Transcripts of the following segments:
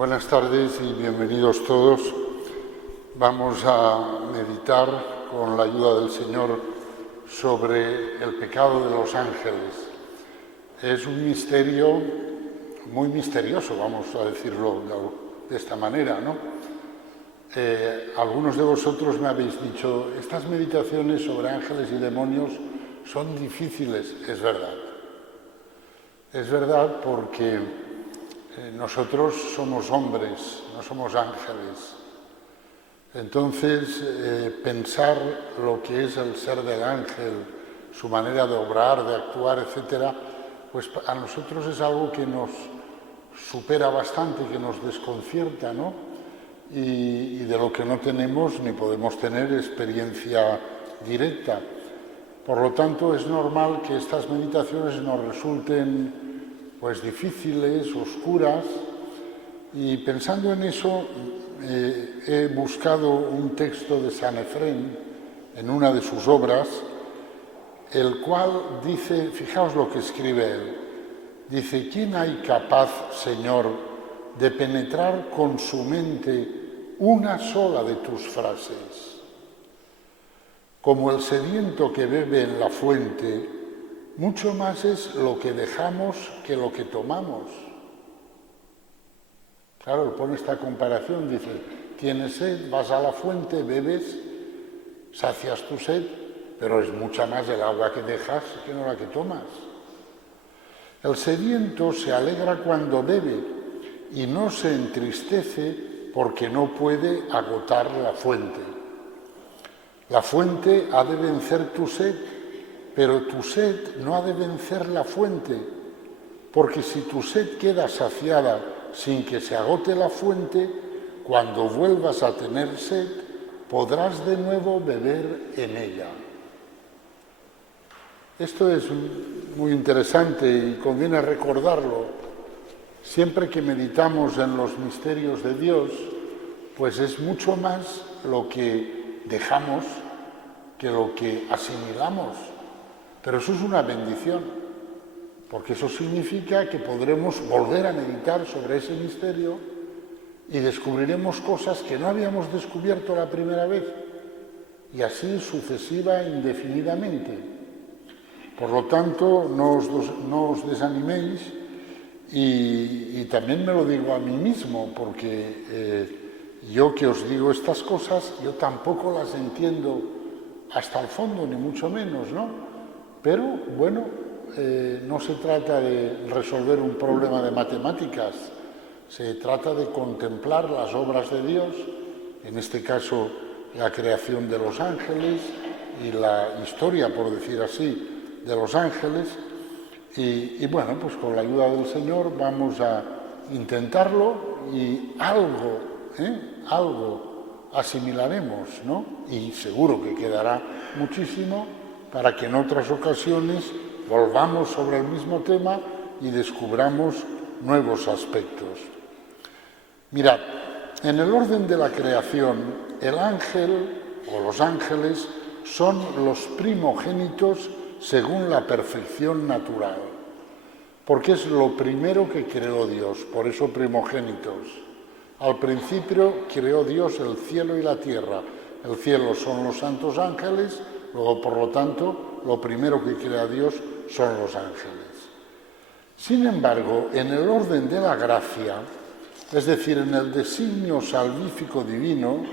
Buenas tardes y bienvenidos todos. Vamos a meditar con la ayuda del Señor sobre el pecado de los ángeles. Es un misterio muy misterioso, vamos a decirlo de esta manera, ¿no? Algunos de vosotros me habéis dicho, estas meditaciones sobre ángeles y demonios son difíciles. Es verdad. Es verdad porque nosotros somos hombres, no somos ángeles. Entonces, pensar lo que es el ser del ángel, su manera de obrar, de actuar, etcétera, pues a nosotros es algo que nos supera bastante, que nos desconcierta, ¿no? Y de lo que no tenemos ni podemos tener experiencia directa. Por lo tanto, es normal que estas meditaciones nos resulten pues difíciles, oscuras, y pensando en eso he buscado un texto de Sanefrén en una de sus obras, el cual dice, fijaos lo que escribe él, dice: ¿quién hay capaz, Señor, de penetrar con su mente una sola de tus frases? Como el sediento que bebe en la fuente, mucho más es lo que dejamos que lo que tomamos. Claro, él pone esta comparación, dice, tienes sed, vas a la fuente, bebes, sacias tu sed, pero es mucha más el agua que dejas que no la que tomas. El sediento se alegra cuando bebe y no se entristece porque no puede agotar la fuente. La fuente ha de vencer tu sed, pero tu sed no ha de vencer la fuente, porque si tu sed queda saciada sin que se agote la fuente, cuando vuelvas a tener sed, podrás de nuevo beber en ella. Esto es muy interesante y conviene recordarlo. Siempre que meditamos en los misterios de Dios, pues es mucho más lo que dejamos que lo que asimilamos. Pero eso es una bendición, porque eso significa que podremos volver a meditar sobre ese misterio y descubriremos cosas que no habíamos descubierto la primera vez, y así sucesiva e indefinidamente. Por lo tanto, no os desaniméis, y también me lo digo a mí mismo, porque yo que os digo estas cosas, yo tampoco las entiendo hasta el fondo, ni mucho menos, ¿no? Pero, bueno, no se trata de resolver un problema de matemáticas, se trata de contemplar las obras de Dios, en este caso la creación de los ángeles y la historia, por decir así, de los ángeles. Y bueno, pues con la ayuda del Señor vamos a intentarlo y algo asimilaremos, ¿no? Y seguro que quedará muchísimo para que en otras ocasiones volvamos sobre el mismo tema y descubramos nuevos aspectos. Mirad, en el orden de la creación, el ángel o los ángeles son los primogénitos según la perfección natural, porque es lo primero que creó Dios, por eso primogénitos. Al principio creó Dios el cielo y la tierra. El cielo son los santos ángeles, luego, por lo tanto, lo primero que crea Dios son los ángeles. Sin embargo, en el orden de la gracia, es decir, en el designio salvífico divino,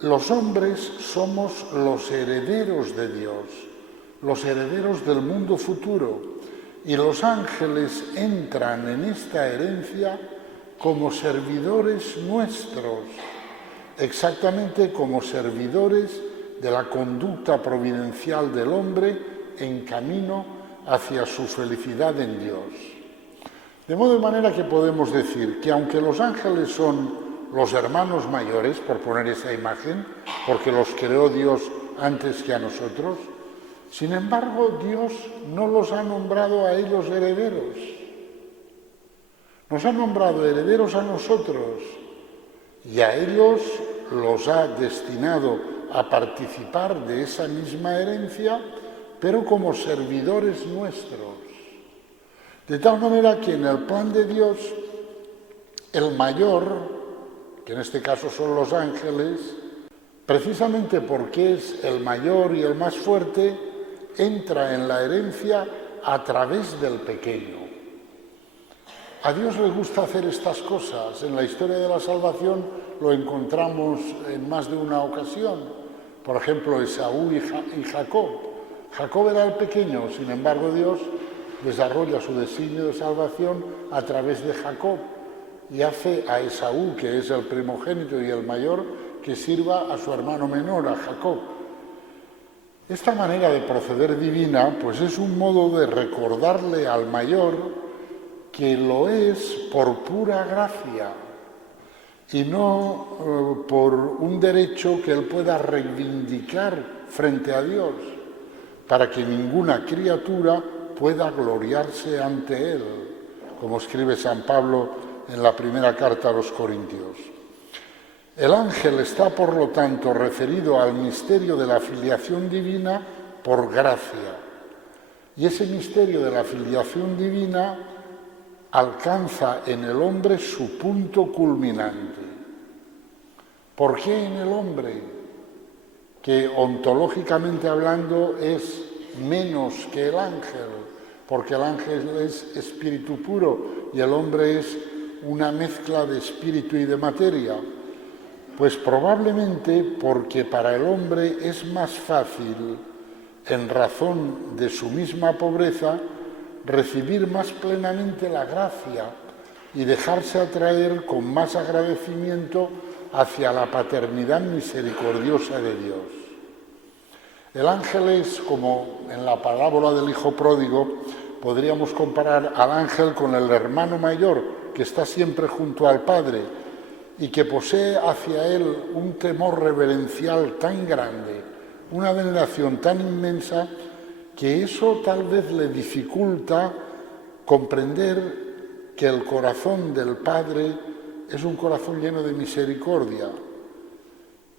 los hombres somos los herederos de Dios, los herederos del mundo futuro, y los ángeles entran en esta herencia como servidores nuestros, exactamente como servidores de la conducta providencial del hombre en camino hacia su felicidad en Dios. De modo de manera que podemos decir que aunque los ángeles son los hermanos mayores, por poner esa imagen, porque los creó Dios antes que a nosotros, sin embargo Dios no los ha nombrado a ellos herederos. Nos ha nombrado herederos a nosotros y a ellos los ha destinado a participar de esa misma herencia, pero como servidores nuestros. De tal manera que en el plan de Dios el mayor, que en este caso son los ángeles, precisamente porque es el mayor y el más fuerte, entra en la herencia a través del pequeño. A Dios le gusta hacer estas cosas. En la historia de la salvación lo encontramos en más de una ocasión. Por ejemplo, Esaú y Jacob. Jacob era el pequeño, sin embargo Dios desarrolla su designio de salvación a través de Jacob y hace a Esaú, que es el primogénito y el mayor, que sirva a su hermano menor, a Jacob. Esta manera de proceder divina, pues es un modo de recordarle al mayor que lo es por pura gracia y no por un derecho que él pueda reivindicar frente a Dios, para que ninguna criatura pueda gloriarse ante él, como escribe San Pablo en la primera carta a los Corintios. El ángel está, por lo tanto, referido al misterio de la filiación divina por gracia. Y ese misterio de la filiación divina alcanza en el hombre su punto culminante. ¿Por qué en el hombre, que ontológicamente hablando es menos que el ángel? Porque el ángel es espíritu puro y el hombre es una mezcla de espíritu y de materia. Pues probablemente porque para el hombre es más fácil, en razón de su misma pobreza, recibir más plenamente la gracia y dejarse atraer con más agradecimiento hacia la paternidad misericordiosa de Dios. El ángel es, como en la parábola del hijo pródigo, podríamos comparar al ángel con el hermano mayor que está siempre junto al padre y que posee hacia él un temor reverencial tan grande, una veneración tan inmensa, que eso tal vez le dificulta comprender que el corazón del Padre es un corazón lleno de misericordia.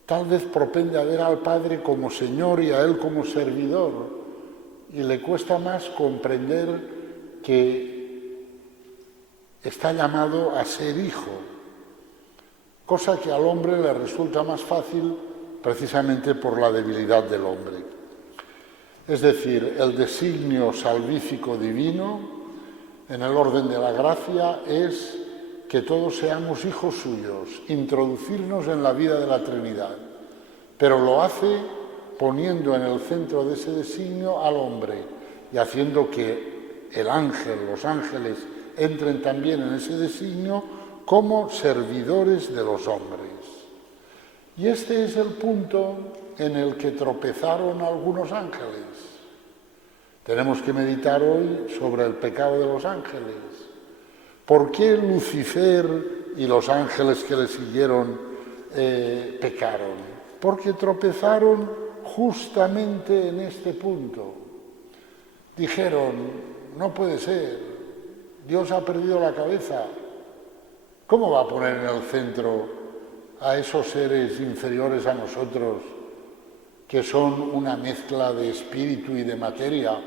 Tal vez propende a ver al Padre como Señor y a Él como servidor, y le cuesta más comprender que está llamado a ser hijo, cosa que al hombre le resulta más fácil precisamente por la debilidad del hombre. Es decir, el designio salvífico divino, en el orden de la gracia, es que todos seamos hijos suyos, introducirnos en la vida de la Trinidad, pero lo hace poniendo en el centro de ese designio al hombre y haciendo que el ángel, los ángeles, entren también en ese designio como servidores de los hombres. Y este es el punto en el que tropezaron algunos ángeles. Tenemos que meditar hoy sobre el pecado de los ángeles. ¿Por qué Lucifer y los ángeles que le siguieron pecaron? Porque tropezaron justamente en este punto. Dijeron, no puede ser, Dios ha perdido la cabeza. ¿Cómo va a poner en el centro a esos seres inferiores a nosotros, que son una mezcla de espíritu y de materia,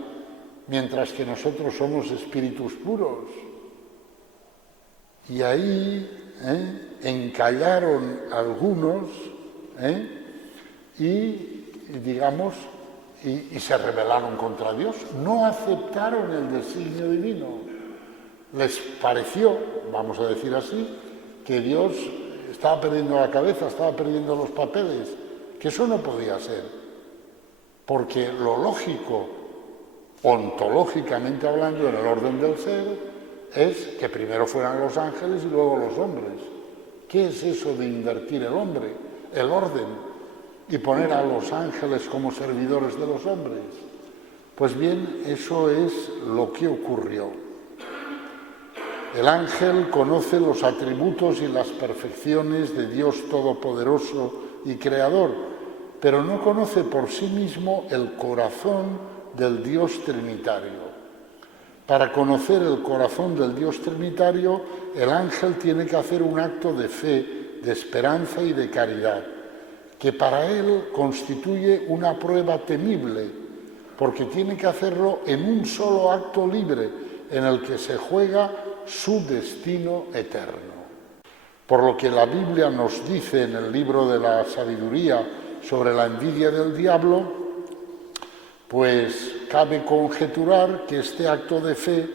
mientras que nosotros somos espíritus puros? Y ahí encallaron algunos y se rebelaron contra Dios. No aceptaron el designio divino. Les pareció, vamos a decir así, que Dios estaba perdiendo la cabeza, estaba perdiendo los papeles, que eso no podía ser. Porque lo lógico, ontológicamente hablando, en el orden del ser, es que primero fueran los ángeles y luego los hombres. ¿Qué es eso de invertir el hombre, el orden, y poner a los ángeles como servidores de los hombres? Pues bien, eso es lo que ocurrió. El ángel conoce los atributos y las perfecciones de Dios Todopoderoso y Creador, pero no conoce por sí mismo el corazón del Dios Trinitario. Para conocer el corazón del Dios Trinitario, el ángel tiene que hacer un acto de fe, de esperanza y de caridad, que para él constituye una prueba temible, porque tiene que hacerlo en un solo acto libre, en el que se juega su destino eterno. Por lo que la Biblia nos dice en el libro de la sabiduría sobre la envidia del diablo, pues cabe conjeturar que este acto de fe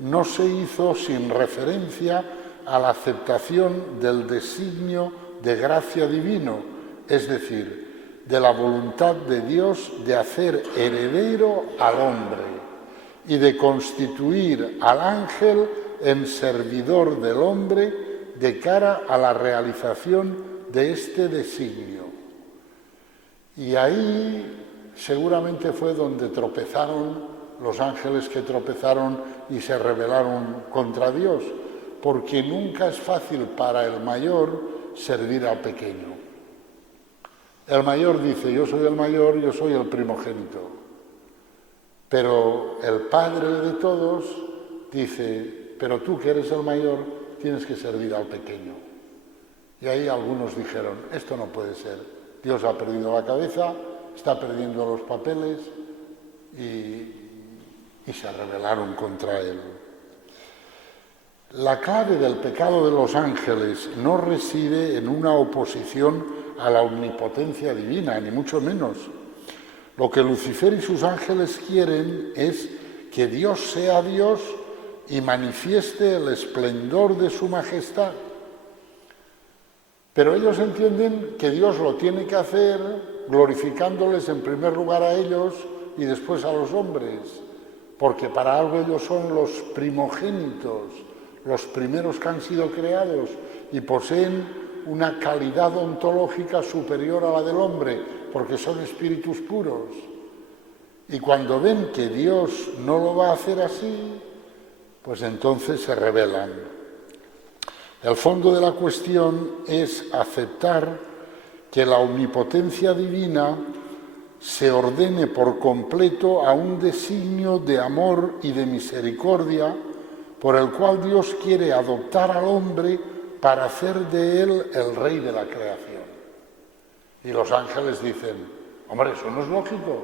no se hizo sin referencia a la aceptación del designio de gracia divino, es decir, de la voluntad de Dios de hacer heredero al hombre y de constituir al ángel en servidor del hombre de cara a la realización de este designio. Y ahí seguramente fue donde tropezaron los ángeles que tropezaron y se rebelaron contra Dios, porque nunca es fácil para el mayor servir al pequeño. El mayor dice, yo soy el mayor, yo soy el primogénito. Pero el padre de todos dice, pero tú que eres el mayor, tienes que servir al pequeño. Y ahí algunos dijeron, esto no puede ser. Dios ha perdido la cabeza, está perdiendo los papeles y se rebelaron contra él. La clave del pecado de los ángeles no reside en una oposición a la omnipotencia divina, ni mucho menos. Lo que Lucifer y sus ángeles quieren es que Dios sea Dios y manifieste el esplendor de su majestad. Pero ellos entienden que Dios lo tiene que hacer glorificándoles en primer lugar a ellos y después a los hombres, porque para algo ellos son los primogénitos, los primeros que han sido creados y poseen una calidad ontológica superior a la del hombre, porque son espíritus puros. Y cuando ven que Dios no lo va a hacer así, pues entonces se rebelan. El fondo de la cuestión es aceptar que la omnipotencia divina se ordene por completo a un designio de amor y de misericordia por el cual Dios quiere adoptar al hombre para hacer de él el rey de la creación. Y los ángeles dicen, hombre, eso no es lógico.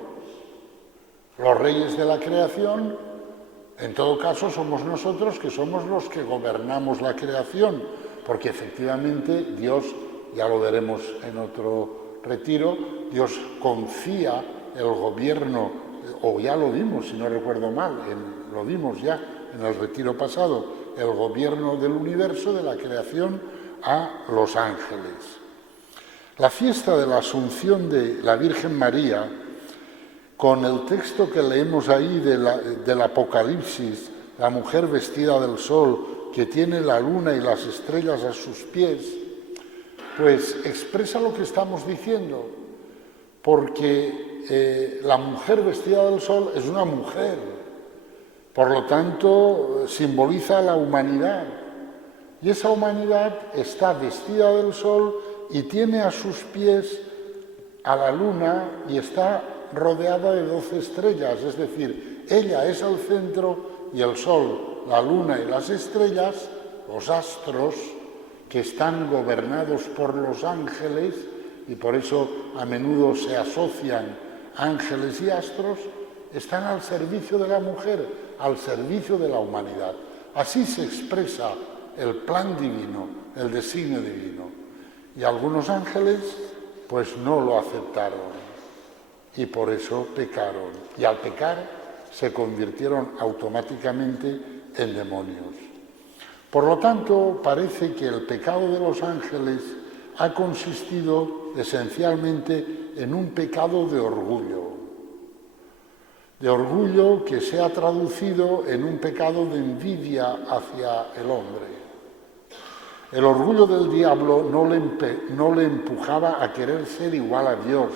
Los reyes de la creación, en todo caso, somos nosotros que somos los que gobernamos la creación, porque efectivamente Dios, ya lo veremos en otro retiro, Dios confía el gobierno, o ya lo vimos, si no recuerdo mal, lo vimos ya en el retiro pasado, el gobierno del universo, de la creación, a los ángeles. La fiesta de la Asunción de la Virgen María, con el texto que leemos ahí del Apocalipsis, la mujer vestida del sol, que tiene la luna y las estrellas a sus pies, pues expresa lo que estamos diciendo, porque la mujer vestida del sol es una mujer, por lo tanto simboliza la humanidad, y esa humanidad está vestida del sol y tiene a sus pies a la luna y está rodeada de 12 estrellas, es decir, ella es el centro y el sol, la luna y las estrellas, los astros, que están gobernados por los ángeles, y por eso a menudo se asocian ángeles y astros, están al servicio de la mujer, al servicio de la humanidad. Así se expresa el plan divino, el designio divino. Y algunos ángeles pues no lo aceptaron y por eso pecaron. Y al pecar se convirtieron automáticamente en demonios. Por lo tanto, parece que el pecado de los ángeles ha consistido esencialmente en un pecado de orgullo que se ha traducido en un pecado de envidia hacia el hombre. El orgullo del diablo no le empujaba a querer ser igual a Dios.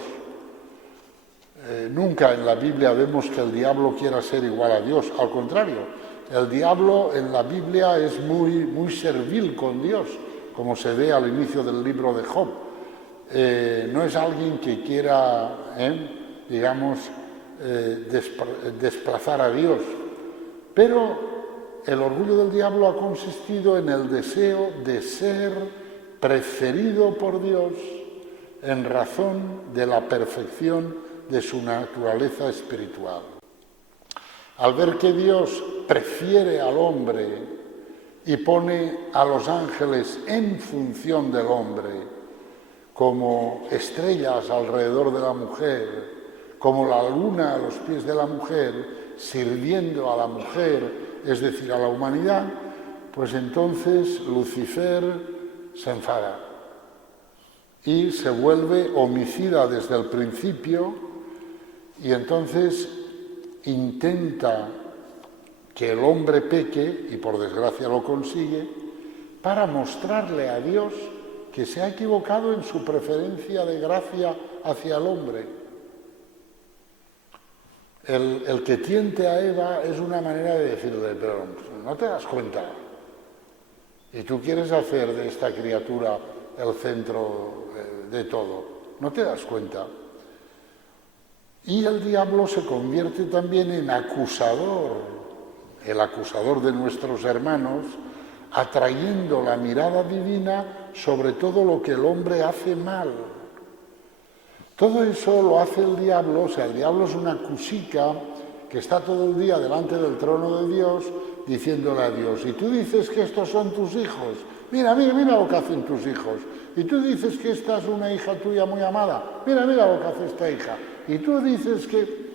Nunca en la Biblia vemos que el diablo quiera ser igual a Dios, al contrario. El diablo en la Biblia es muy servil con Dios, como se ve al inicio del libro de Job. No es alguien que quiera, desplazar a Dios. Pero el orgullo del diablo ha consistido en el deseo de ser preferido por Dios en razón de la perfección de su naturaleza espiritual. Al ver que Dios prefiere al hombre y pone a los ángeles en función del hombre, como estrellas alrededor de la mujer, como la luna a los pies de la mujer, sirviendo a la mujer, es decir, a la humanidad, pues entonces Lucifer se enfada y se vuelve homicida desde el principio y entonces intenta que el hombre peque, y por desgracia lo consigue, para mostrarle a Dios que se ha equivocado en su preferencia de gracia hacia el hombre. El que tiente a Eva es una manera de decirle, pero no te das cuenta. Y tú quieres hacer de esta criatura el centro de todo. No te das cuenta. Y el diablo se convierte también en acusador, el acusador de nuestros hermanos, atrayendo la mirada divina sobre todo lo que el hombre hace mal. Todo eso lo hace el diablo, o sea, el diablo es una cusica que está todo el día delante del trono de Dios diciéndole a Dios, y tú dices que estos son tus hijos, mira lo que hacen tus hijos, y tú dices que esta es una hija tuya muy amada, mira lo que hace esta hija, y tú dices que...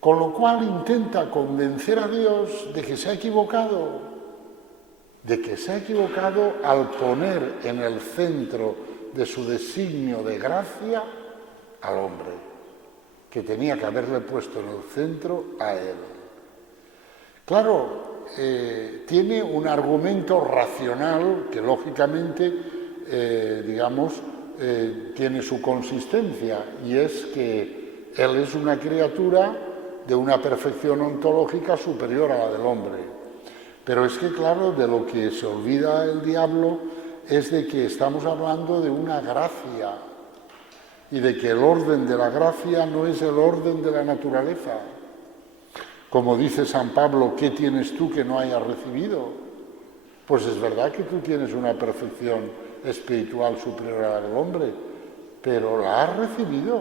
Con lo cual intenta convencer a Dios de que se ha equivocado, al poner en el centro de su designio de gracia al hombre, que tenía que haberle puesto en el centro a él. Claro, tiene un argumento racional que lógicamente, tiene su consistencia, y es que él es una criatura de una perfección ontológica superior a la del hombre. Pero es que, claro, de lo que se olvida el diablo es de que estamos hablando de una gracia y de que el orden de la gracia no es el orden de la naturaleza. Como dice San Pablo, ¿qué tienes tú que no hayas recibido? Pues es verdad que tú tienes una perfección espiritual superior a la del hombre, pero la has recibido.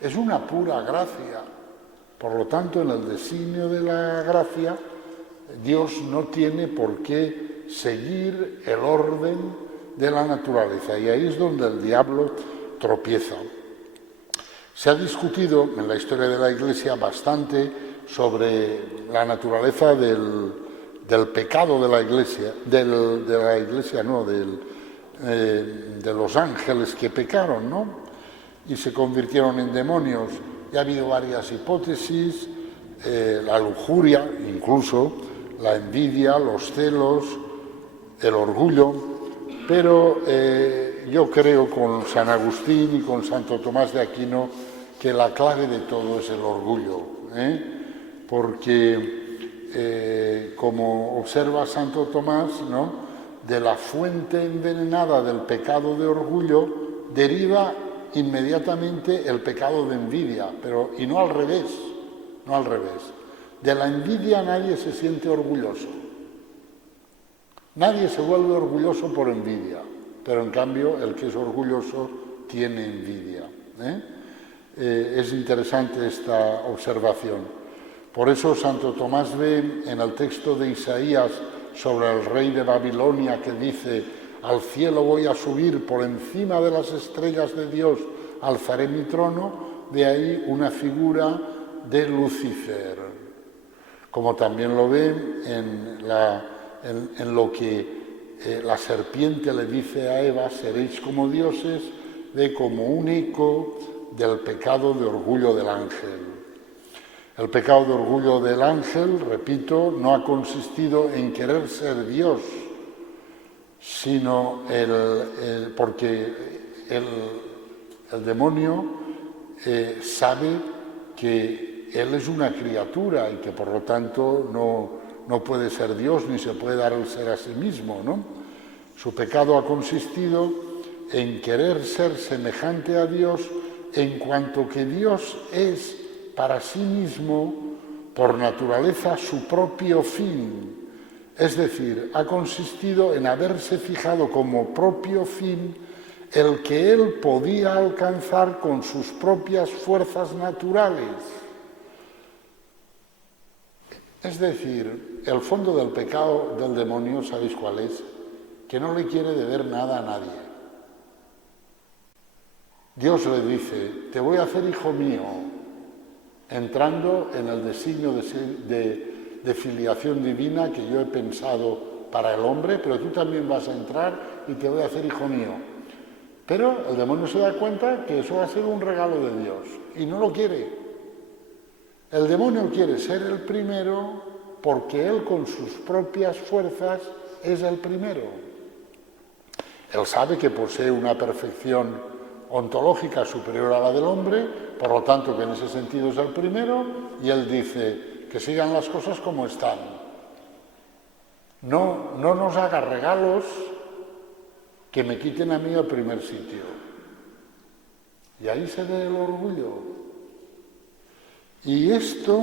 Es una pura gracia. Por lo tanto, en el designio de la gracia, Dios no tiene por qué seguir el orden de la naturaleza, y ahí es donde el diablo tropieza. Se ha discutido en la historia de la Iglesia bastante sobre la naturaleza del pecado de la Iglesia, de los ángeles que pecaron, ¿no? Y se convirtieron en demonios. Y ha habido varias hipótesis, la lujuria, incluso la envidia, los celos, el orgullo, pero yo creo con San Agustín y con Santo Tomás de Aquino que la clave de todo es el orgullo, porque como observa Santo Tomás, ¿no?, de la fuente envenenada del pecado de orgullo deriva inmediatamente el pecado de envidia, y no al revés. De la envidia nadie se siente orgulloso. Nadie se vuelve orgulloso por envidia, pero en cambio el que es orgulloso tiene envidia. Es interesante esta observación. Por eso Santo Tomás ve en el texto de Isaías sobre el rey de Babilonia que dice: al cielo voy a subir, por encima de las estrellas de Dios alzaré mi trono, de ahí una figura de Lucifer. Como también lo ve en lo que la serpiente le dice a Eva: seréis como dioses, ve como un eco del pecado de orgullo del ángel. El pecado de orgullo del ángel, repito, no ha consistido en querer ser Dios, sino porque el demonio sabe que él es una criatura y que por lo tanto no puede ser Dios ni se puede dar el ser a sí mismo, ¿no? Su pecado ha consistido en querer ser semejante a Dios en cuanto que Dios es para sí mismo, por naturaleza, su propio fin. Es decir, ha consistido en haberse fijado como propio fin el que él podía alcanzar con sus propias fuerzas naturales. Es decir, el fondo del pecado del demonio, ¿sabéis cuál es? Que no le quiere deber nada a nadie. Dios le dice, te voy a hacer hijo mío, entrando en el designio de filiación divina que yo he pensado para el hombre, pero tú también vas a entrar y te voy a hacer hijo mío. Pero el demonio se da cuenta que eso va a ser un regalo de Dios y no lo quiere. El demonio quiere ser el primero porque él con sus propias fuerzas es el primero. Él sabe que posee una perfección ontológica superior a la del hombre, por lo tanto que en ese sentido es el primero, y él dice que sigan las cosas como están. No nos haga regalos que me quiten a mí el primer sitio. Y ahí se ve el orgullo. Y esto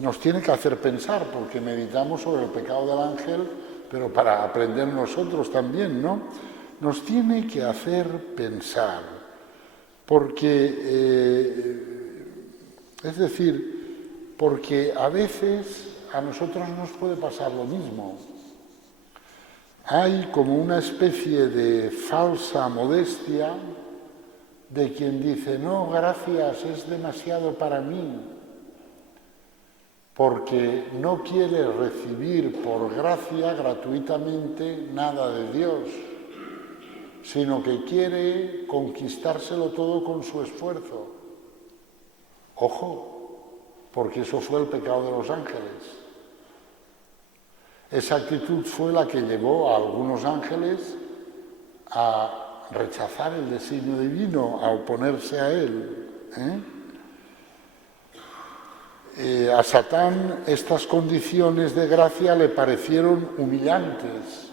nos tiene que hacer pensar, porque meditamos sobre el pecado del ángel, pero para aprender nosotros también, ¿no? Nos tiene que hacer pensar, porque, es decir, porque a veces a nosotros nos puede pasar lo mismo. Hay como una especie de falsa modestia de quien dice, no, gracias, es demasiado para mí, porque no quiere recibir por gracia gratuitamente nada de Dios, sino que quiere conquistárselo todo con su esfuerzo. Ojo, porque eso fue el pecado de los ángeles. Esa actitud fue la que llevó a algunos ángeles a rechazar el designio divino, a oponerse a él. A Satán estas condiciones de gracia le parecieron humillantes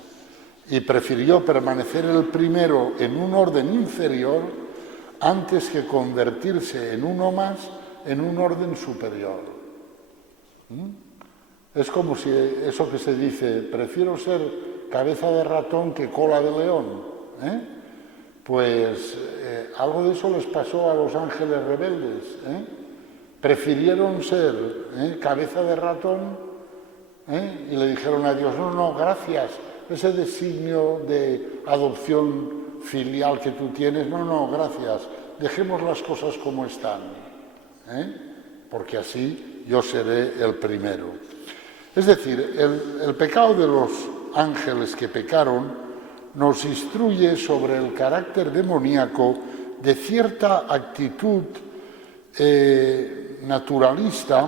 y prefirió permanecer el primero en un orden inferior antes que convertirse en uno más en un orden superior. Es como si eso que se dice, prefiero ser cabeza de ratón que cola de león. Pues algo de eso les pasó a los ángeles rebeldes. Prefirieron ser cabeza de ratón y le dijeron a Dios, no, gracias, ese designio de adopción filial que tú tienes, no, gracias, dejemos las cosas como están, porque así yo seré el primero. Es decir, el pecado de los ángeles que pecaron nos instruye sobre el carácter demoníaco de cierta actitud naturalista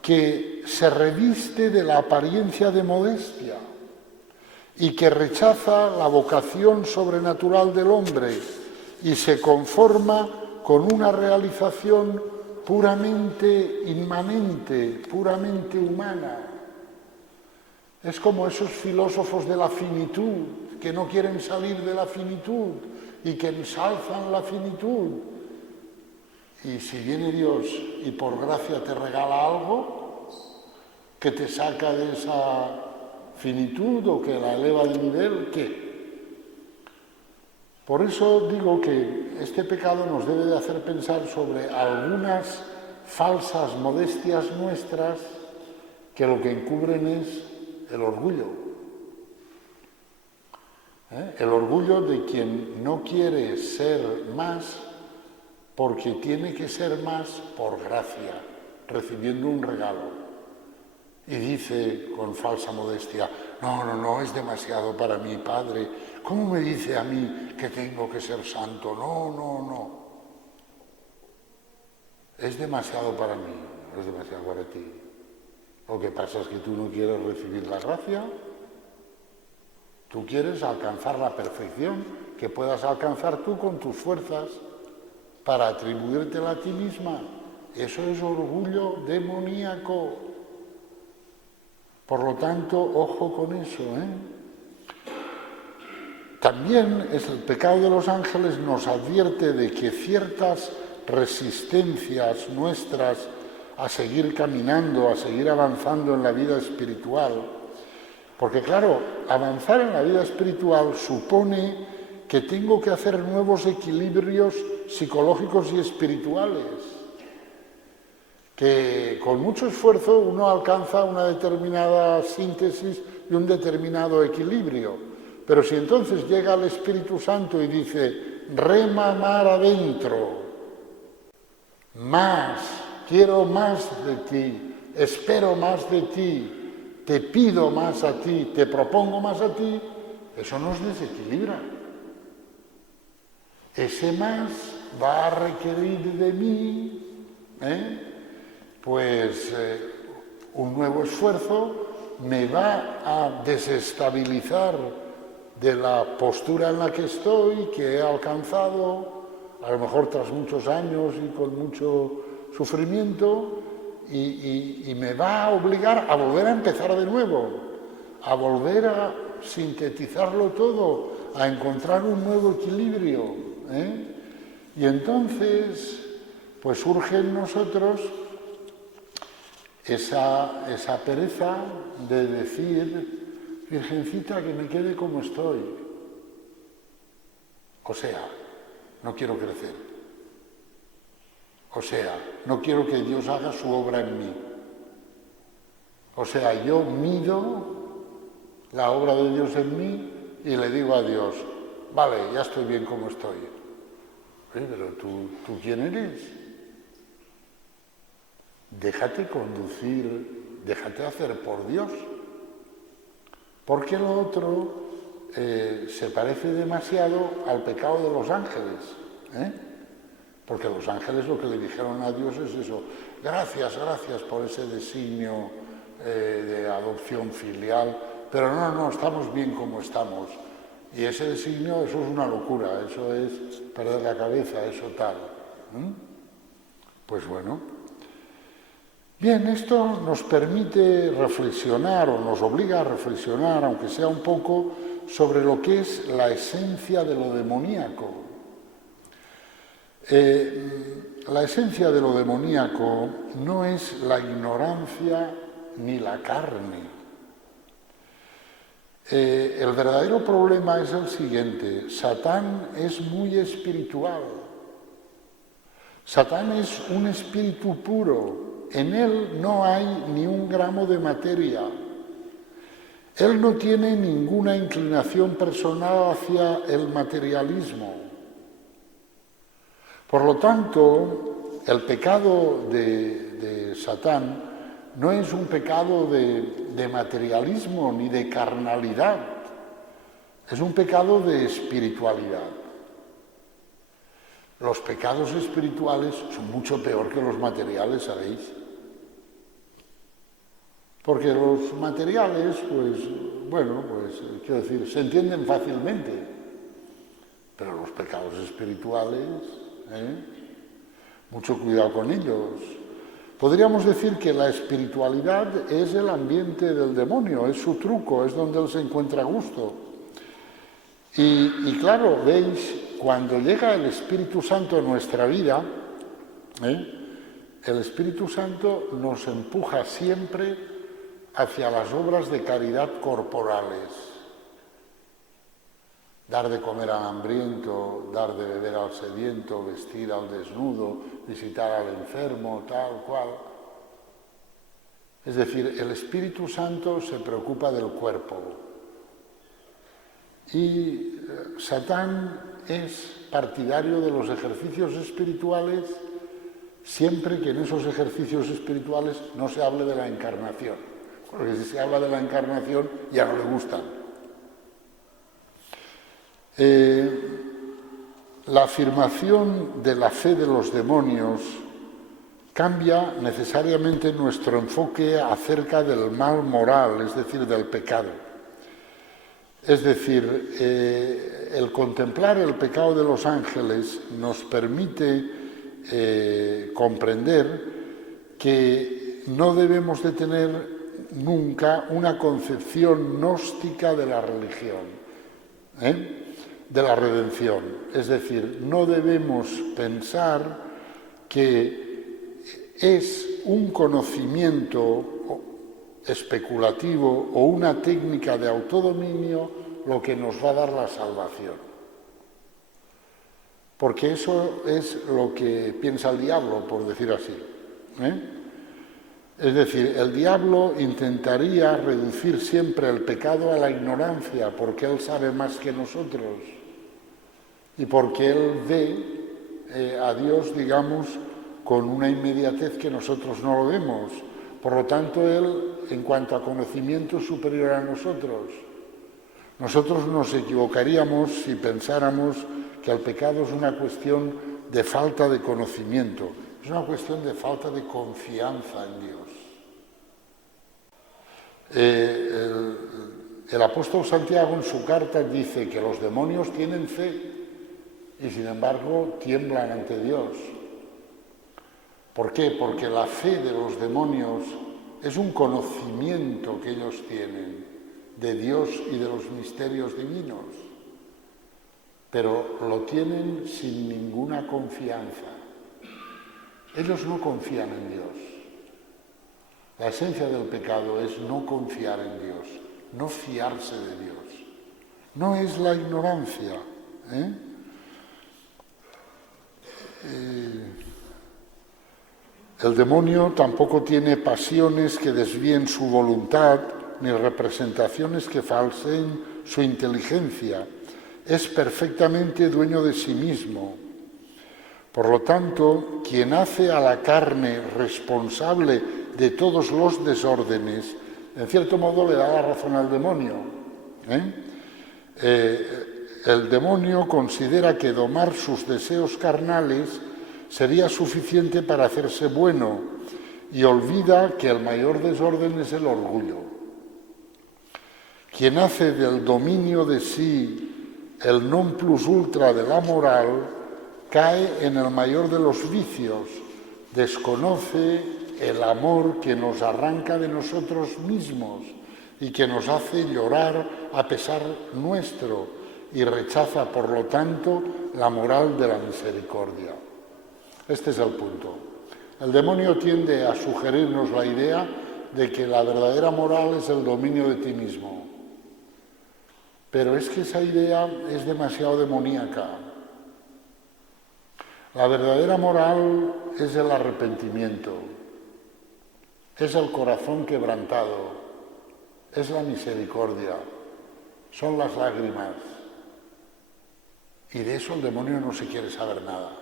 que se reviste de la apariencia de modestia y que rechaza la vocación sobrenatural del hombre y se conforma con una realización puramente inmanente, puramente humana. Es como esos filósofos de la finitud, que no quieren salir de la finitud y que ensalzan la finitud. Y si viene Dios y por gracia te regala algo que te saca de esa finitud o que la eleva de nivel, ¿qué? Por eso digo que este pecado nos debe de hacer pensar sobre algunas falsas modestias nuestras que lo que encubren es el orgullo. El orgullo de quien no quiere ser más porque tiene que ser más por gracia, recibiendo un regalo. Y dice con falsa modestia, no, es demasiado para mí, Padre. ¿Cómo me dice a mí que tengo que ser santo? No. Es demasiado para mí, no es demasiado para ti. Lo que pasa es que tú no quieres recibir la gracia, tú quieres alcanzar la perfección que puedas alcanzar tú con tus fuerzas para atribuírtela a ti misma. Eso es orgullo demoníaco. Por lo tanto, ojo con eso. También el pecado de los ángeles nos advierte de que ciertas resistencias nuestras a seguir caminando, a seguir avanzando en la vida espiritual, porque claro, avanzar en la vida espiritual supone que tengo que hacer nuevos equilibrios psicológicos y espirituales. que con mucho esfuerzo uno alcanza una determinada síntesis y un determinado equilibrio. Pero si entonces llega el Espíritu Santo y dice, rema mar adentro, más, quiero más de ti, espero más de ti, te pido más a ti, te propongo más a ti, eso nos desequilibra. Ese más va a requerir de mí, un nuevo esfuerzo, me va a desestabilizar de la postura en la que estoy, que he alcanzado, a lo mejor tras muchos años y con mucho sufrimiento, y me va a obligar a volver a empezar de nuevo, a volver a sintetizarlo todo, a encontrar un nuevo equilibrio. Y entonces, pues surge en nosotros esa pereza de decir, Virgencita, que me quede como estoy. O sea, no quiero crecer. O sea, no quiero que Dios haga su obra en mí. O sea, yo mido la obra de Dios en mí y le digo a Dios, vale, ya estoy bien como estoy. Pero ¿tú quién eres? Déjate conducir, déjate hacer por Dios. Porque lo otro se parece demasiado al pecado de los ángeles. Porque los ángeles lo que le dijeron a Dios es eso, gracias por ese designio de adopción filial, pero no, estamos bien como estamos. Y ese designio, eso es una locura, eso es perder la cabeza, eso tal. Pues bueno. Bien, esto nos permite reflexionar o nos obliga a reflexionar, aunque sea un poco, sobre lo que es la esencia de lo demoníaco. La esencia de lo demoníaco no es la ignorancia ni la carne. El verdadero problema es el siguiente, Satán es muy espiritual. Satán es un espíritu puro, en él no hay ni un gramo de materia. Él no tiene ninguna inclinación personal hacia el materialismo. Por lo tanto, el pecado de Satán no es un pecado de materialismo ni de carnalidad, es un pecado de espiritualidad. Los pecados espirituales son mucho peor que los materiales, ¿sabéis? Porque los materiales, quiero decir, se entienden fácilmente, pero los pecados espirituales, mucho cuidado con ellos. Podríamos decir que la espiritualidad es el ambiente del demonio, es su truco, es donde él se encuentra a gusto. Y claro, veis, cuando llega el Espíritu Santo en nuestra vida, el Espíritu Santo nos empuja siempre hacia las obras de caridad corporales. Dar de comer al hambriento, dar de beber al sediento, vestir al desnudo, visitar al enfermo, tal cual. Es decir, el Espíritu Santo se preocupa del cuerpo. Y Satán es partidario de los ejercicios espirituales siempre que en esos ejercicios espirituales no se hable de la encarnación. Porque si se habla de la encarnación ya no le gustan. La afirmación de la fe de los demonios cambia necesariamente nuestro enfoque acerca del mal moral, es decir, del pecado. Es decir, el contemplar el pecado de los ángeles nos permite comprender que no debemos de tener nunca una concepción gnóstica de la religión, de la redención. Es decir, no debemos pensar que es un conocimiento especulativo o una técnica de autodominio lo que nos va a dar la salvación. Porque eso es lo que piensa el diablo, por decir así. Es decir, el diablo intentaría reducir siempre el pecado a la ignorancia, porque él sabe más que nosotros y porque él ve a Dios, digamos, con una inmediatez que nosotros no lo vemos. Por lo tanto, él, en cuanto a conocimiento, es superior a nosotros. Nosotros nos equivocaríamos si pensáramos que el pecado es una cuestión de falta de conocimiento, es una cuestión de falta de confianza en Dios. El apóstol Santiago en su carta dice que los demonios tienen fe y sin embargo tiemblan ante Dios. ¿Por qué? Porque la fe de los demonios es un conocimiento que ellos tienen de Dios y de los misterios divinos, pero lo tienen sin ninguna confianza. Ellos no confían en Dios. La esencia del pecado es no confiar en Dios, no fiarse de Dios. No es la ignorancia. El demonio tampoco tiene pasiones que desvíen su voluntad, ni representaciones que falseen su inteligencia. Es perfectamente dueño de sí mismo. Por lo tanto, quien hace a la carne responsable de todos los desórdenes, en cierto modo le da la razón al demonio. El demonio considera que domar sus deseos carnales sería suficiente para hacerse bueno y olvida que el mayor desorden es el orgullo. Quien hace del dominio de sí el non plus ultra de la moral cae en el mayor de los vicios, desconoce el amor que nos arranca de nosotros mismos y que nos hace llorar a pesar nuestro y rechaza, por lo tanto, la moral de la misericordia. Este es el punto. El demonio tiende a sugerirnos la idea de que la verdadera moral es el dominio de ti mismo. Pero es que esa idea es demasiado demoníaca. La verdadera moral es el arrepentimiento, es el corazón quebrantado, es la misericordia, son las lágrimas. Y de eso el demonio no se quiere saber nada.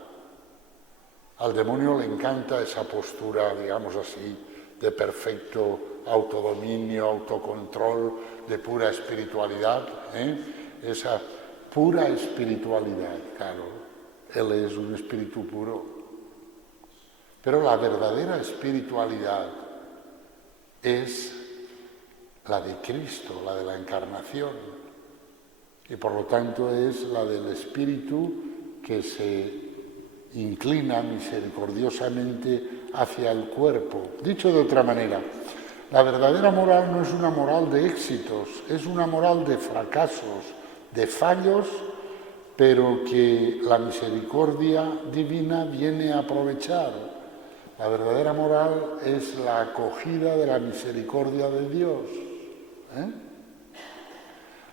Al demonio le encanta esa postura, digamos así, de perfecto autodominio, autocontrol, de pura espiritualidad, esa pura espiritualidad, claro. Él es un espíritu puro. Pero la verdadera espiritualidad es la de Cristo, la de la encarnación. Y por lo tanto es la del espíritu que se inclina misericordiosamente hacia el cuerpo. Dicho de otra manera, la verdadera moral no es una moral de éxitos, es una moral de fracasos, de fallos, pero que la misericordia divina viene a aprovechar. La verdadera moral es la acogida de la misericordia de Dios,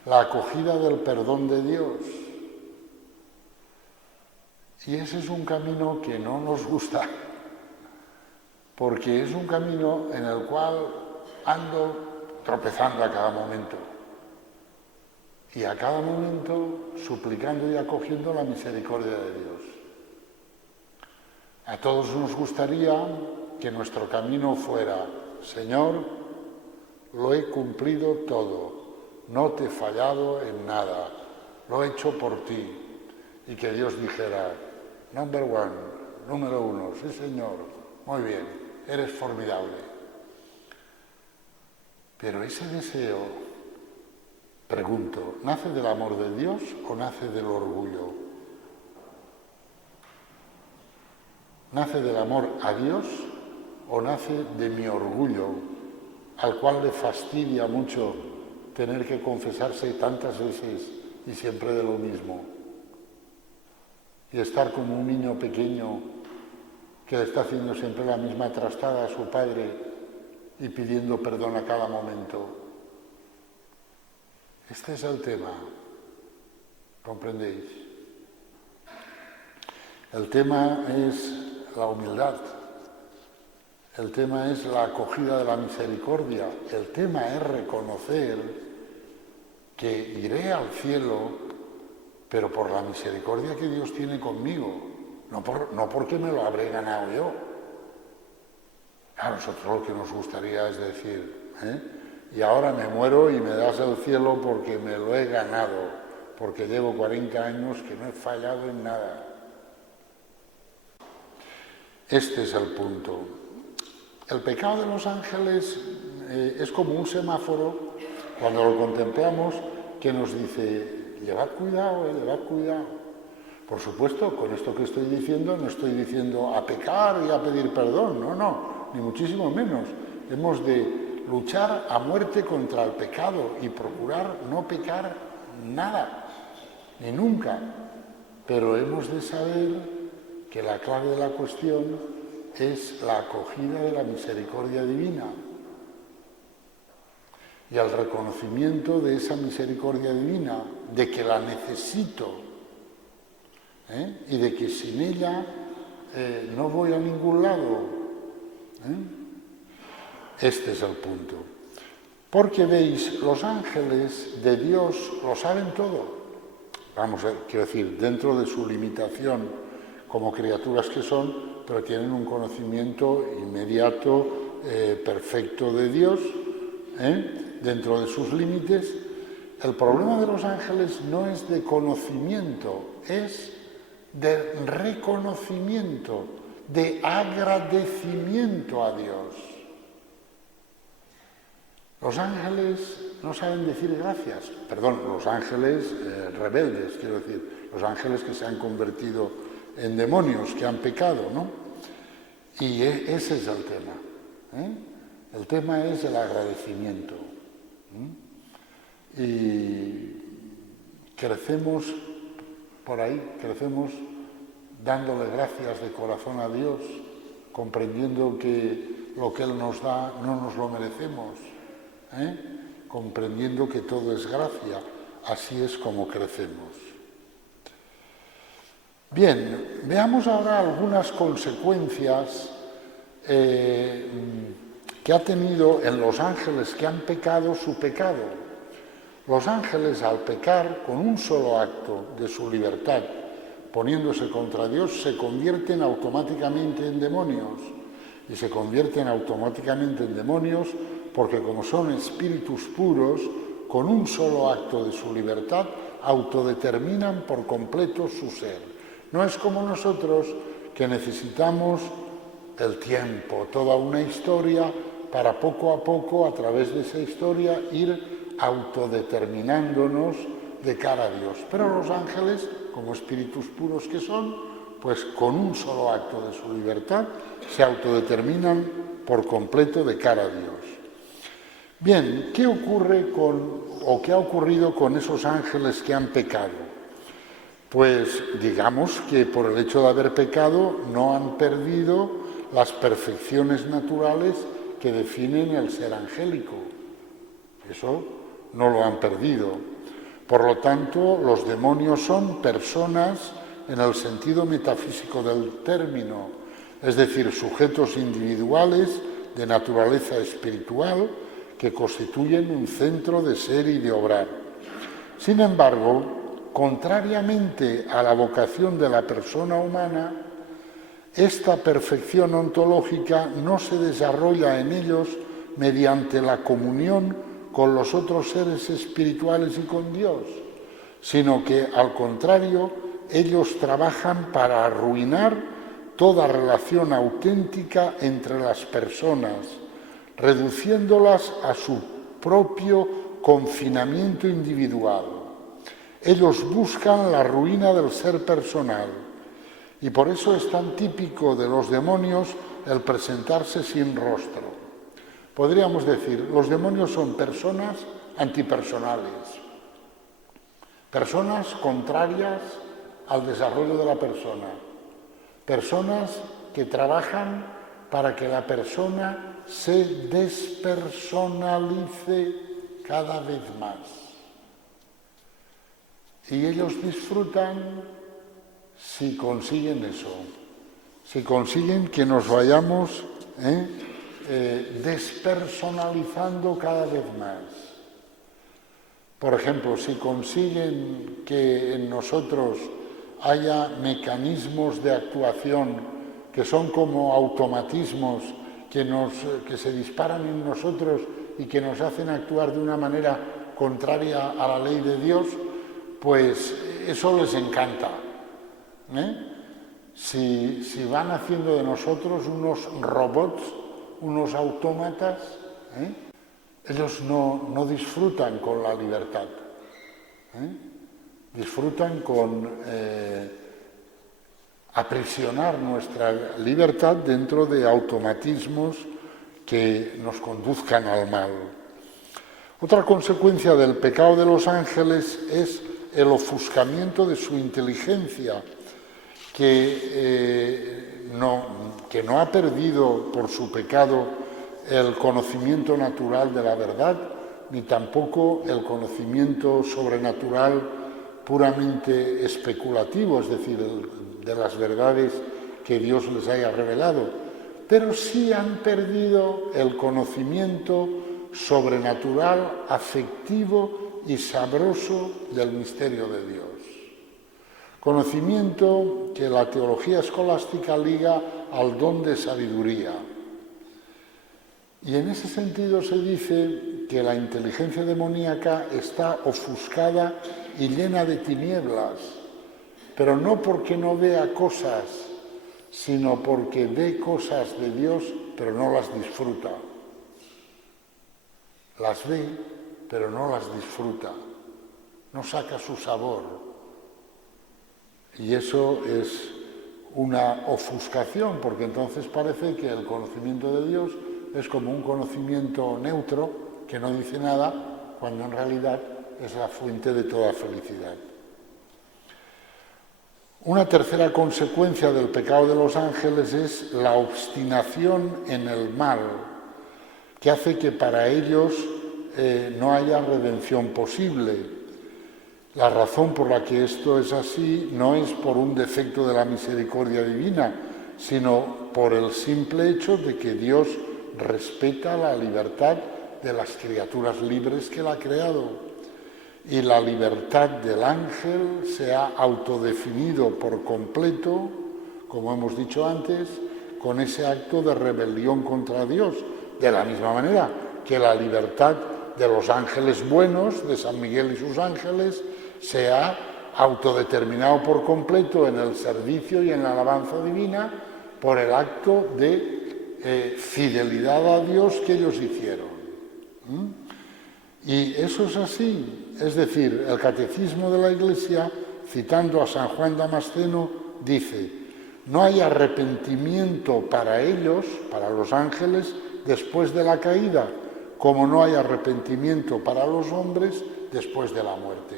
la acogida del perdón de Dios. Y ese es un camino que no nos gusta, porque es un camino en el cual ando tropezando a cada momento. Y a cada momento suplicando y acogiendo la misericordia de Dios. A todos nos gustaría que nuestro camino fuera: Señor, lo he cumplido todo, no te he fallado en nada, lo he hecho por ti. Y que Dios dijera: number one, número uno, sí Señor, muy bien, eres formidable. Pero ese deseo, pregunto, ¿nace del amor de Dios o nace del orgullo? ¿Nace del amor a Dios o nace de mi orgullo, al cual le fastidia mucho tener que confesarse tantas veces y siempre de lo mismo? Y estar como un niño pequeño que le está haciendo siempre la misma trastada a su padre y pidiendo perdón a cada momento. Este es el tema, ¿comprendéis? El tema es la humildad. el tema es la acogida de la misericordia, el tema es reconocer que iré al cielo, pero por la misericordia que Dios tiene conmigo, no porque me lo habré ganado yo. A nosotros lo que nos gustaría es decir, y ahora me muero y me das el cielo porque me lo he ganado, porque llevo 40 años que no he fallado en nada. Este es el punto. El pecado de los ángeles es como un semáforo, cuando lo contemplamos, que nos dice, llevad cuidado, llevad cuidado. Por supuesto, con esto que estoy diciendo, no estoy diciendo a pecar y a pedir perdón, no, ni muchísimo menos. Hemos de luchar a muerte contra el pecado y procurar no pecar nada, ni nunca. Pero hemos de saber que la clave de la cuestión es la acogida de la misericordia divina y el reconocimiento de esa misericordia divina, de que la necesito, y de que sin ella no voy a ningún lado. Este es el punto. Porque veis, los ángeles de Dios lo saben todo. Vamos a ver, quiero decir, dentro de su limitación como criaturas que son, pero tienen un conocimiento inmediato, perfecto de Dios, dentro de sus límites. El problema de los ángeles no es de conocimiento, es de reconocimiento, de agradecimiento a Dios. Los ángeles no saben decir gracias, los ángeles rebeldes, quiero decir, los ángeles que se han convertido en demonios, que han pecado, ¿no? Y ese es el tema. El tema es el agradecimiento. Y crecemos por ahí, crecemos dándole gracias de corazón a Dios, comprendiendo que lo que Él nos da no nos lo merecemos, comprendiendo que todo es gracia. Así es como crecemos. Bien, veamos ahora algunas consecuencias que ha tenido en los ángeles que han pecado su pecado. Los ángeles, al pecar, con un solo acto de su libertad, poniéndose contra Dios, se convierten automáticamente en demonios. Y se convierten automáticamente en demonios porque, como son espíritus puros, con un solo acto de su libertad, autodeterminan por completo su ser. No es como nosotros, que necesitamos el tiempo, toda una historia, para poco a poco, a través de esa historia, ir autodeterminándonos de cara a Dios. Pero los ángeles, como espíritus puros que son, pues con un solo acto de su libertad se autodeterminan por completo de cara a Dios. Bien, ¿qué ocurre qué ha ocurrido con esos ángeles que han pecado? Pues digamos que por el hecho de haber pecado no han perdido las perfecciones naturales que definen el ser angélico. Eso no lo han perdido. Por lo tanto, los demonios son personas en el sentido metafísico del término, es decir, sujetos individuales de naturaleza espiritual que constituyen un centro de ser y de obrar. Sin embargo, contrariamente a la vocación de la persona humana, esta perfección ontológica no se desarrolla en ellos mediante la comunión con los otros seres espirituales y con Dios, sino que, al contrario, ellos trabajan para arruinar toda relación auténtica entre las personas, reduciéndolas a su propio confinamiento individual. Ellos buscan la ruina del ser personal, y por eso es tan típico de los demonios el presentarse sin rostro. Podríamos decir, los demonios son personas antipersonales, personas contrarias al desarrollo de la persona, personas que trabajan para que la persona se despersonalice cada vez más. Y ellos disfrutan si consiguen eso, si consiguen que nos vayamos despersonalizando cada vez más. Por ejemplo, si consiguen que en nosotros haya mecanismos de actuación que son como automatismos que se disparan en nosotros y que nos hacen actuar de una manera contraria a la ley de Dios, pues eso les encanta. Si van haciendo de nosotros unos robots, unos autómatas, ellos no disfrutan con la libertad. Disfrutan con aprisionar nuestra libertad dentro de automatismos que nos conduzcan al mal. Otra consecuencia del pecado de los ángeles es el ofuscamiento de su inteligencia, que no ha perdido por su pecado el conocimiento natural de la verdad, ni tampoco el conocimiento sobrenatural puramente especulativo, es decir, de las verdades que Dios les haya revelado, pero sí han perdido el conocimiento sobrenatural, afectivo y sabroso del misterio de Dios. Conocimiento que la teología escolástica liga al don de sabiduría. Y en ese sentido se dice que la inteligencia demoníaca está ofuscada y llena de tinieblas, pero no porque no vea cosas, sino porque ve cosas de Dios, pero no las disfruta. Las ve, pero no las disfruta, no saca su sabor. Y eso es una ofuscación, porque entonces parece que el conocimiento de Dios es como un conocimiento neutro que no dice nada, cuando en realidad es la fuente de toda felicidad. Una tercera consecuencia del pecado de los ángeles es la obstinación en el mal, que hace que para ellos no haya redención posible. La razón por la que esto es así no es por un defecto de la misericordia divina, sino por el simple hecho de que Dios respeta la libertad de las criaturas libres que Él ha creado. Y la libertad del ángel se ha autodefinido por completo, como hemos dicho antes, con ese acto de rebelión contra Dios, de la misma manera que la libertad de los ángeles buenos, de San Miguel y sus ángeles, se ha autodeterminado por completo en el servicio y en la alabanza divina por el acto de fidelidad a Dios que ellos hicieron. Y eso es así, es decir, el Catecismo de la Iglesia, citando a San Juan Damasceno, dice: no hay arrepentimiento para ellos, para los ángeles, después de la caída, como no hay arrepentimiento para los hombres después de la muerte.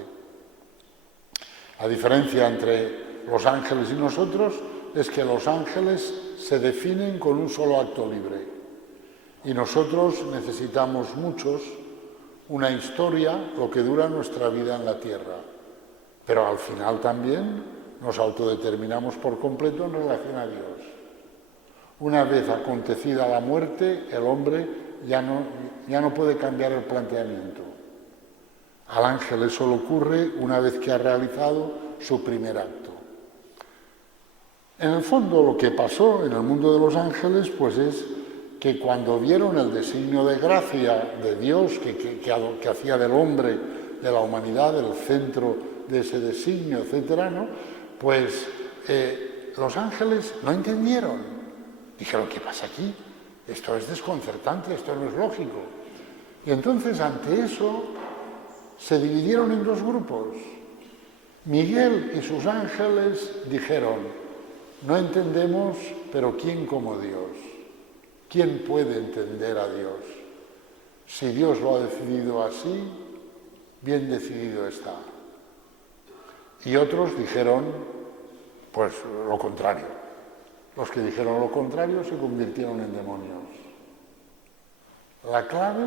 La diferencia entre los ángeles y nosotros es que los ángeles se definen con un solo acto libre y nosotros necesitamos muchos, una historia, lo que dura nuestra vida en la tierra, pero al final también nos autodeterminamos por completo en relación a Dios. Una vez acontecida la muerte, el hombre ya no puede cambiar el planteamiento. Al ángel eso le ocurre una vez que ha realizado su primer acto. En el fondo, lo que pasó en el mundo de los ángeles, pues es que cuando vieron el designio de gracia de Dios que hacía del hombre, de la humanidad, el centro de ese designio, etcétera, ¿no? Pues los ángeles no entendieron. Dijeron: ¿qué pasa aquí? Esto es desconcertante, esto no es lógico. Y entonces, ante eso, se dividieron en dos grupos. Miguel y sus ángeles dijeron: no entendemos, pero ¿quién como Dios? ¿Quién puede entender a Dios? Si Dios lo ha decidido así, bien decidido está. Y otros dijeron, pues, lo contrario. Los que dijeron lo contrario se convirtieron en demonios. La clave,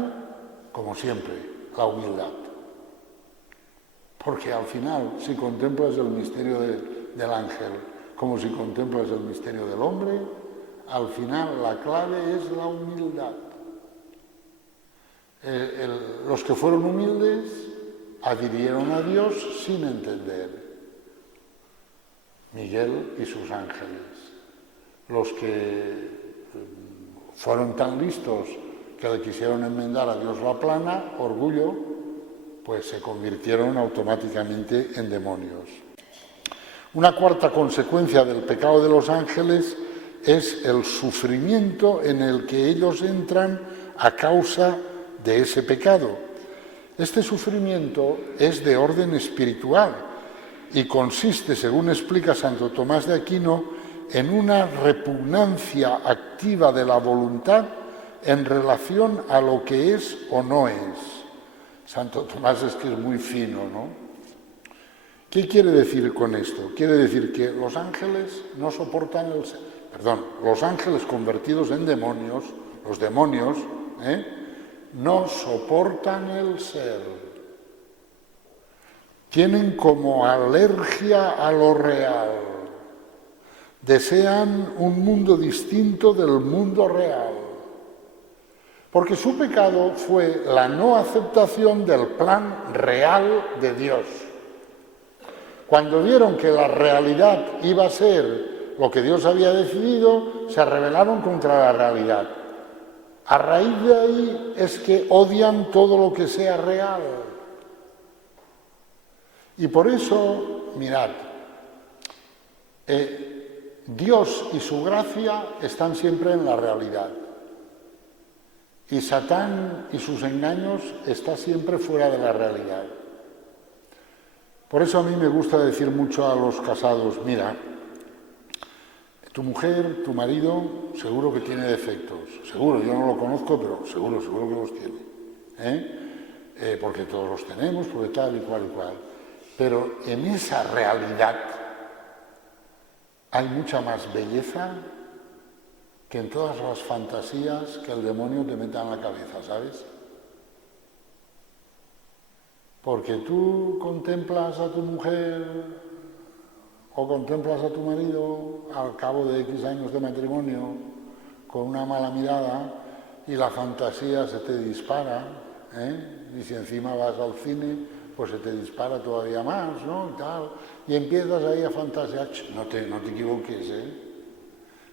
como siempre, la humildad. Porque al final, si contemplas el misterio del ángel como si contemplas el misterio del hombre, al final la clave es la humildad. Los que fueron humildes adhirieron a Dios sin entender. Miguel y sus ángeles. Los que fueron tan listos que le quisieron enmendar a Dios la plana, orgullo, pues se convirtieron automáticamente en demonios. Una cuarta consecuencia del pecado de los ángeles es el sufrimiento en el que ellos entran a causa de ese pecado. Este sufrimiento es de orden espiritual y consiste, según explica Santo Tomás de Aquino, en una repugnancia activa de la voluntad en relación a lo que es o no es. Santo Tomás es que es muy fino, ¿no? ¿Qué quiere decir con esto? Quiere decir que los ángeles no soportan los ángeles convertidos en demonios, los demonios, no soportan el ser. Tienen como alergia a lo real. Desean un mundo distinto del mundo real. Porque su pecado fue la no aceptación del plan real de Dios. Cuando vieron que la realidad iba a ser lo que Dios había decidido, se rebelaron contra la realidad. A raíz de ahí es que odian todo lo que sea real. Y por eso, mirad, Dios y su gracia están siempre en la realidad. Y Satán y sus engaños están siempre fuera de la realidad. Por eso a mí me gusta decir mucho a los casados, mira, tu mujer, tu marido, seguro que tiene defectos. Seguro, yo no lo conozco, pero seguro que los tiene. Porque todos los tenemos, porque tal y cual y cual. Pero en esa realidad hay mucha más belleza que en todas las fantasías que el demonio te meta en la cabeza, ¿sabes? Porque tú contemplas a tu mujer o contemplas a tu marido al cabo de X años de matrimonio con una mala mirada y la fantasía se te dispara, y si encima vas al cine, pues se te dispara todavía más, ¿no? Y tal, y empiezas ahí a fantasear. No te equivoques,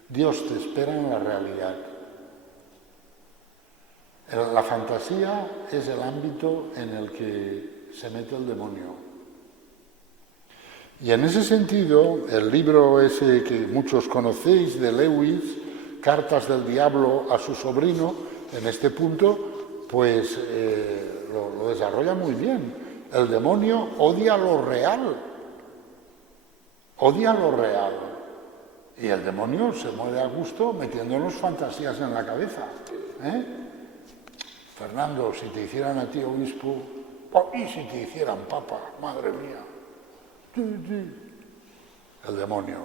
Dios te espera en la realidad. La fantasía es el ámbito en el que se mete el demonio. Y en ese sentido, el libro ese que muchos conocéis de Lewis, Cartas del Diablo a su sobrino, en este punto, pues lo desarrolla muy bien. El demonio odia lo real. Odia lo real. Y el demonio se muere a gusto metiéndonos fantasías en la cabeza. Fernando, si te hicieran a ti obispo, y si te hicieran papa, madre mía. El demonio.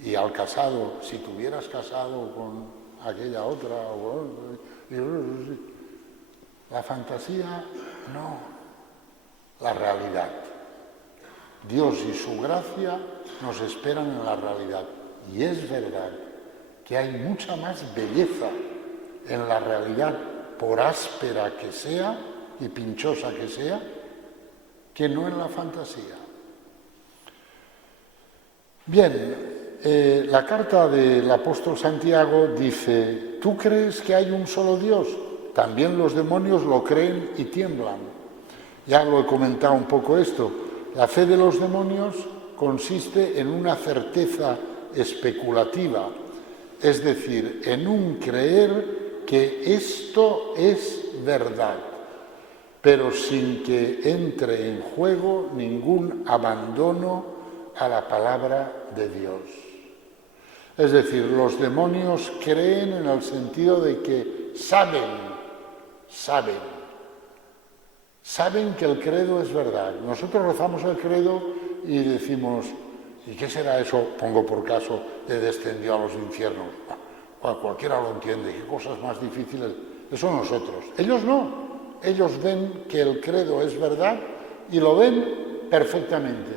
Y al casado, si te hubieras casado con aquella otra, la fantasía, no, la realidad. Dios y su gracia nos esperan en la realidad. Y es verdad que hay mucha más belleza en la realidad, por áspera que sea y pinchosa que sea, que no en la fantasía. Bien, la carta del apóstol Santiago dice, ¿tú crees que hay un solo Dios? También los demonios lo creen y tiemblan. Ya lo he comentado un poco esto. La fe de los demonios consiste en una certeza especulativa, es decir, en un creer que esto es verdad, pero sin que entre en juego ningún abandono a la palabra de Dios. Es decir, los demonios creen en el sentido de que saben que el credo es verdad. Nosotros rezamos el credo y decimos, ¿y qué será eso? Pongo por caso, de descendió a los infiernos. Cualquiera lo entiende, qué cosas más difíciles. Eso nosotros. Ellos no. Ellos ven que el credo es verdad y lo ven perfectamente.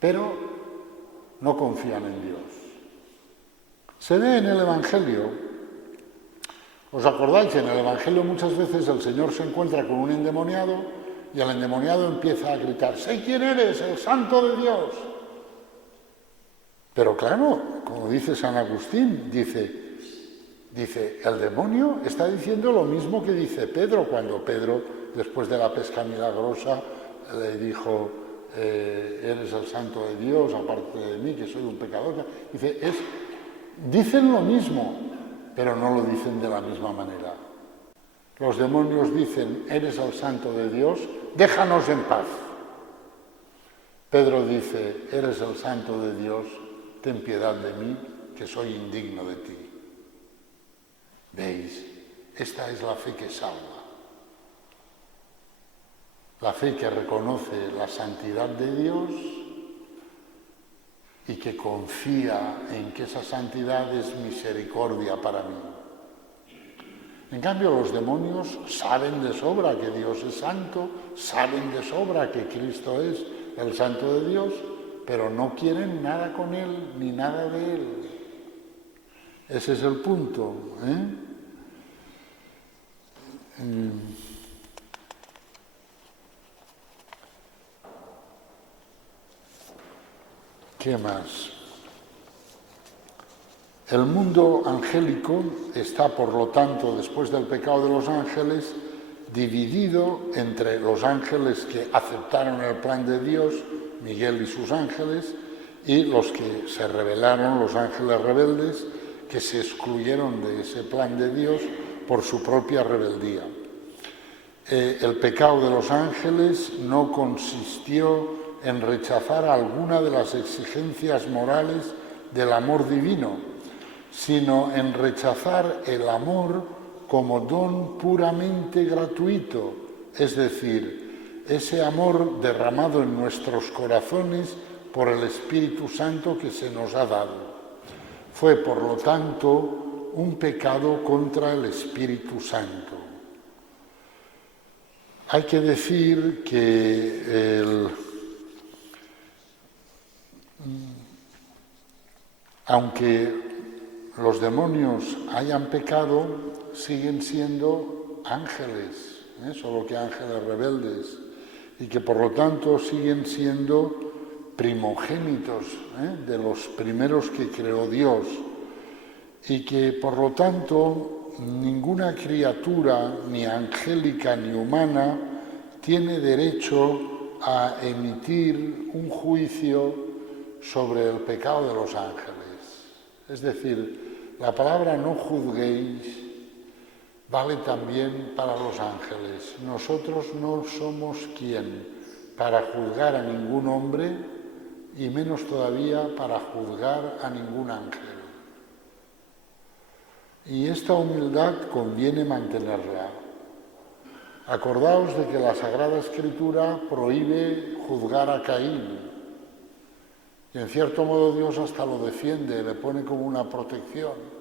Pero no confían en Dios. Se ve en el Evangelio. ¿Os acordáis? En el Evangelio muchas veces el Señor se encuentra con un endemoniado y el endemoniado empieza a gritar: «¡Sé quién eres, el Santo de Dios!». Pero claro, como dice San Agustín, dice, el demonio está diciendo lo mismo que dice Pedro, cuando Pedro, después de la pesca milagrosa, le dijo: «Eres el Santo de Dios, aparte de mí, que soy un pecador». Dicen lo mismo, pero no lo dicen de la misma manera. Los demonios dicen: «Eres el Santo de Dios, déjanos en paz». Pedro dice: «Eres el Santo de Dios, ten piedad de mí, que soy indigno de ti». ¿Veis? Esta es la fe que salva. La fe que reconoce la santidad de Dios y que confía en que esa santidad es misericordia para mí. En cambio, los demonios saben de sobra que Dios es santo, saben de sobra que Cristo es el Santo de Dios, pero no quieren nada con Él ni nada de Él. Ese es el punto, ¿Qué más? El mundo angélico está, por lo tanto, después del pecado de los ángeles, dividido entre los ángeles que aceptaron el plan de Dios, Miguel y sus ángeles, y los que se rebelaron, los ángeles rebeldes, que se excluyeron de ese plan de Dios por su propia rebeldía. El pecado de los ángeles no consistió en rechazar alguna de las exigencias morales del amor divino, sino en rechazar el amor como don puramente gratuito, es decir, ese amor derramado en nuestros corazones por el Espíritu Santo que se nos ha dado. Fue, por lo tanto, un pecado contra el Espíritu Santo. Hay que decir que aunque los demonios hayan pecado, siguen siendo ángeles, solo que ángeles rebeldes, y que por lo tanto siguen siendo primogénitos de los primeros que creó Dios, y que por lo tanto ninguna criatura, ni angélica ni humana, tiene derecho a emitir un juicio sobre el pecado de los ángeles. Es decir, la palabra «no juzguéis» vale también para los ángeles. Nosotros no somos quien para juzgar a ningún hombre y menos todavía para juzgar a ningún ángel. Y esta humildad conviene mantenerla. Acordaos de que la Sagrada Escritura prohíbe juzgar a Caín. Y en cierto modo Dios hasta lo defiende, le pone como una protección.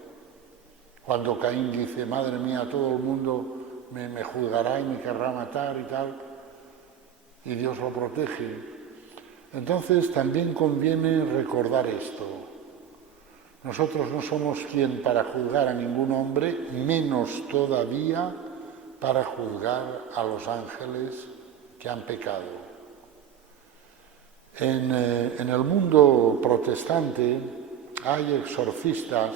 Cuando Caín dice: «Madre mía, todo el mundo me juzgará y me querrá matar» y tal, y Dios lo protege. Entonces también conviene recordar esto. Nosotros no somos quien para juzgar a ningún hombre, menos todavía para juzgar a los ángeles que han pecado. En el mundo protestante hay exorcistas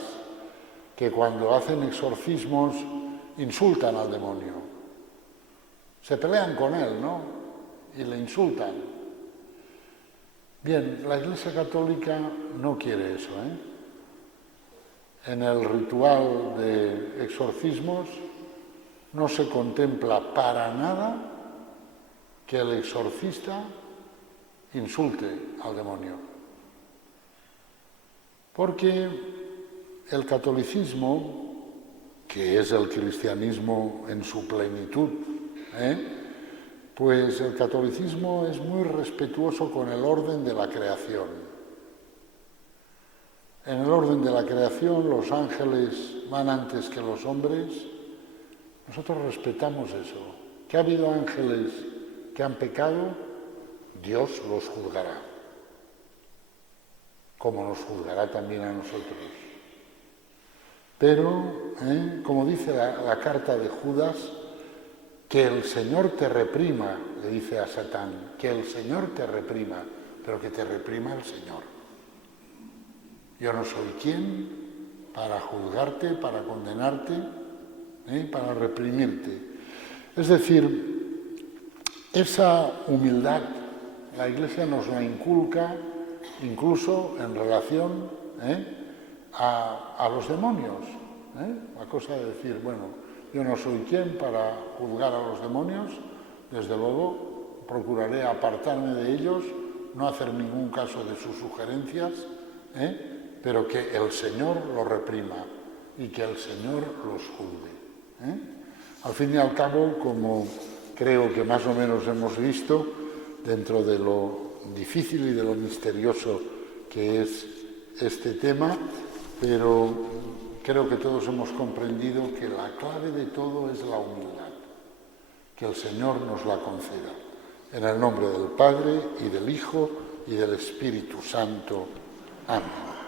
que cuando hacen exorcismos insultan al demonio. Se pelean con él, ¿no? Y le insultan. Bien, la Iglesia Católica no quiere eso, En el ritual de exorcismos no se contempla para nada que el exorcista insulte al demonio. Porque el catolicismo, que es el cristianismo en su plenitud, pues el catolicismo es muy respetuoso con el orden de la creación. En el orden de la creación los ángeles van antes que los hombres. Nosotros respetamos eso. ¿Que ha habido ángeles que han pecado? Dios los juzgará, como nos juzgará también a nosotros. Pero, como dice la carta de Judas, que el Señor te reprima, le dice a Satán, que el Señor te reprima, pero que te reprima el Señor. Yo no soy quien para juzgarte, para condenarte, para reprimirte. Es decir, esa humildad la Iglesia nos la inculca incluso en relación a los demonios. La cosa de decir, bueno, yo no soy quien para juzgar a los demonios, desde luego procuraré apartarme de ellos, no hacer ningún caso de sus sugerencias, pero que el Señor los reprima y que el Señor los juzgue. Al fin y al cabo, como creo que más o menos hemos visto, dentro de lo difícil y de lo misterioso que es este tema, pero creo que todos hemos comprendido que la clave de todo es la humildad, que el Señor nos la conceda. En el nombre del Padre, y del Hijo, y del Espíritu Santo. Amén.